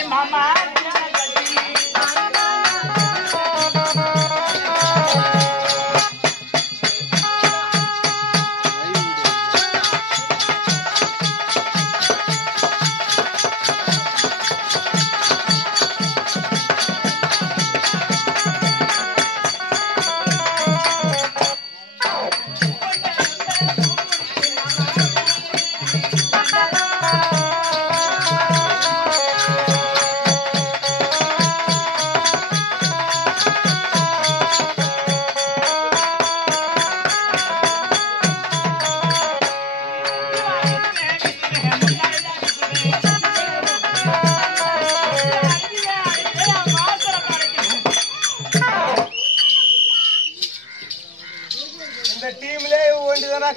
மாமா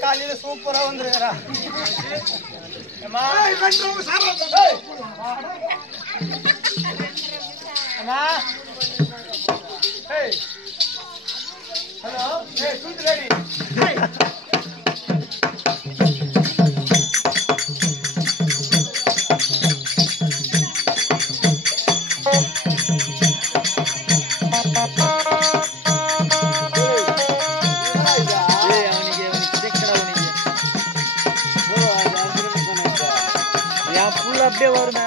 காலையில சூப்பரா வந்துருக்கா ஹலோ ரெடி அப்படியே வருமே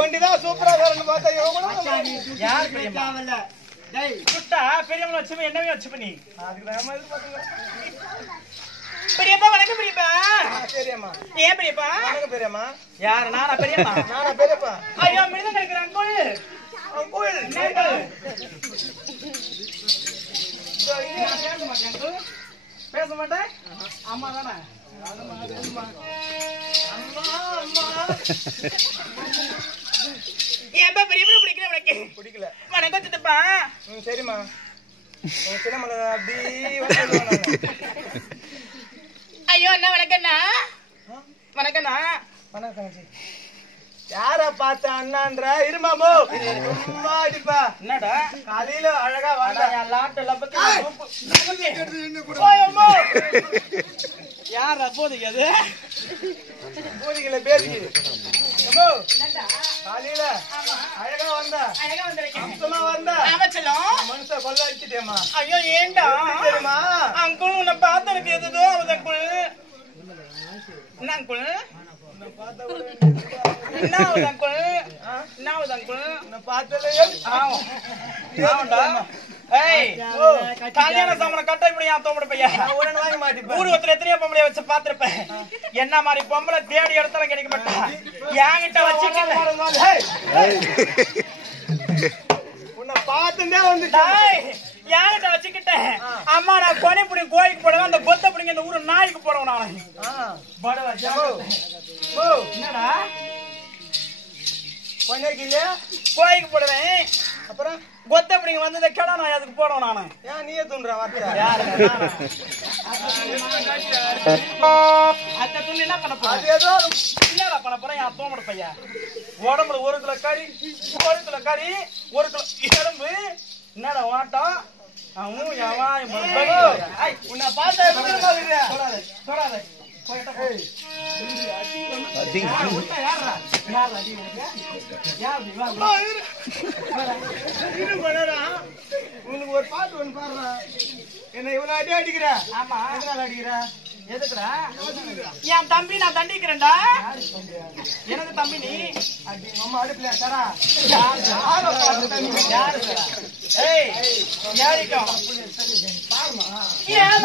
ஒண்டிதான் சூப்பரா வரணும் பார்த்தா யார் பெரியம்மா டேய் குட்டா பெரியம்மா வச்சு என்னவே வச்சு பண்ணி அதுக்கு நாம எதிர்பார்க்கல பெரியப்பா வணக்கம் பெரியப்பா பெரியம்மா ஏன் பெரியப்பா வணக்கம் பெரியம்மா யார் நானா பெரியம்மா நானா பெரியப்பா ஐயோ மிருதம் கேக்குற அங்கிள் பேச மாட்டேன் அம்மா தானே ஏப்பா பெரிய பிடிக்கல உனக்கு பிடிக்கல வணக்கம் சித்தப்பா சரிம்மா ஐயோ அண்ணா வணக்கண்ணா வணக்கண்ணா வணக்கம் யார பார்த்த அண்ணான்ற இருமாமோ சும்மா அடிப்பா என்னடா காலையில அழகா வாடா என் லாட்டல பத்தி யார் போதிக்கு அது போதிக்கல பேதிக்கு காலையில அழகா வந்தா அழகா வந்தா மனுஷ கொள்ள அடிச்சுட்டேமா ஐயோ ஏண்டா தெரியுமா அங்குள் உன்னை பார்த்து எனக்கு எதுதோ அவன் அங்குள் என்ன அங்குள் என்ன மாதிரி பொம்பளை தேடி இடத்துல கிடைக்க மாட்டா என்கிட்ட வச்சுக்கிட்ட உன்னை பார்த்துட்டே வந்துட்டா யார்கிட்ட வச்சுக்கிட்டேன் அம்மா நான் கொனை பிடி கோயிலுக்கு போடுவேன் அந்த கொத்த பிடிங்க இந்த ஊரு நாய்க்கு போடுவேன் நான் என்னடா கொனைக்கு இல்லையா கோயிலுக்கு போடுவேன் அப்புறம் கொத்த பிடிங்க வந்து இந்த கடை நான் அதுக்கு போடுவேன் நானு ஏன் நீயே தூண்டுற வார்த்தை அந்த துணி என்ன பண்ண போறேன் ஏதோ என்னடா பண்ண போறேன் என் தோமட பையன் உடம்புல 1 கிலோ கறி 1 கிலோ கறி 1 கிலோ எலும்பு என்னடா வாட்டம் உன்னை பார்த்தா சொல்லாத உனக்கு ஒரு பாட்டு ஒண்ணு பாடுறா என்ன இவ்வளவு அடி அடிக்கிற ஆமா அடிக்கிற எதுக்குடா என் தம்பி நான் தண்டிக்கிறேன்டா எனக்கு தம்பி நீ அம்மா அடுப்புல சாரா யாரு ஏய் யாரிக்கும் ஏன்